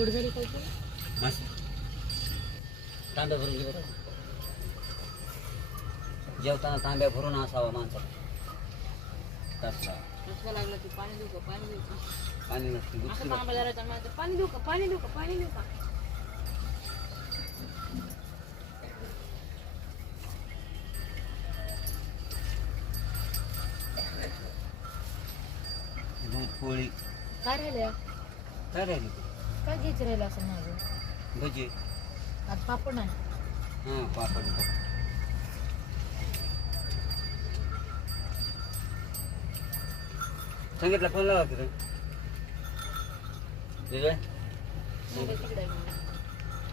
गोड झाली काय ते? मस्त तांब्या भरून घे बरं. जेवताना तांब्या भरून असावा माणसाला. तसा कसं लागलं ते पाणी देऊ का पाणी देऊ का पाणी नसते असं गुच्ची तांबा जरा माझं पाणी देऊ का पाणी देऊ का पाणी देऊ का दूध पोळी काय राहिलं काय राहिली काय घ्यायचं राहिलं असं माझं भजी आज पापड नाही हां पापड सांगितलं फोन लावा की रे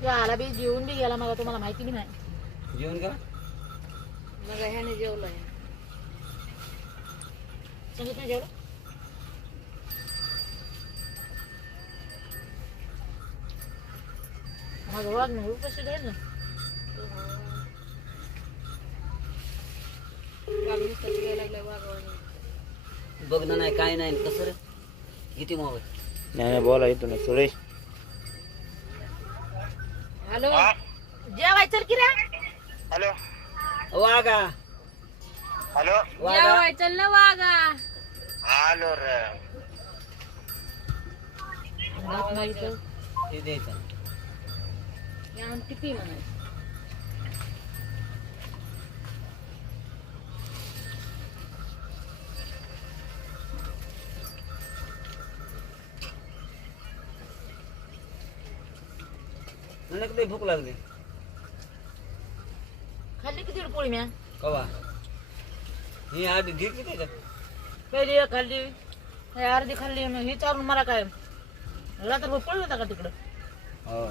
आला बी जेवून बी गेला मला तुम्हाला माहिती बी नाही जेवण करा मला ह्याने जेवलं सांगितलं जेवलं माझं वाघ नाही कशी जाईल ना बघणं नाही काय नाही कसं रे किती मोबाईल नाही नाही बोला येतो ना सुरेश. हॅलो जेवायचं की रे हॅलो वागा हॅलो वागा जेवायचं ना वागा हॅलो रे माहिती ते द्यायचं किती म्हणायचं मला लई भूक लागली खाल्ली किती पोळी म्या कवा ही आधी घेतली काय का पहिली एक खाल्ली हे अर्धी खाल्ली आणि ही चालून मला काय रात्रभर पळलं होता का तिकडं हो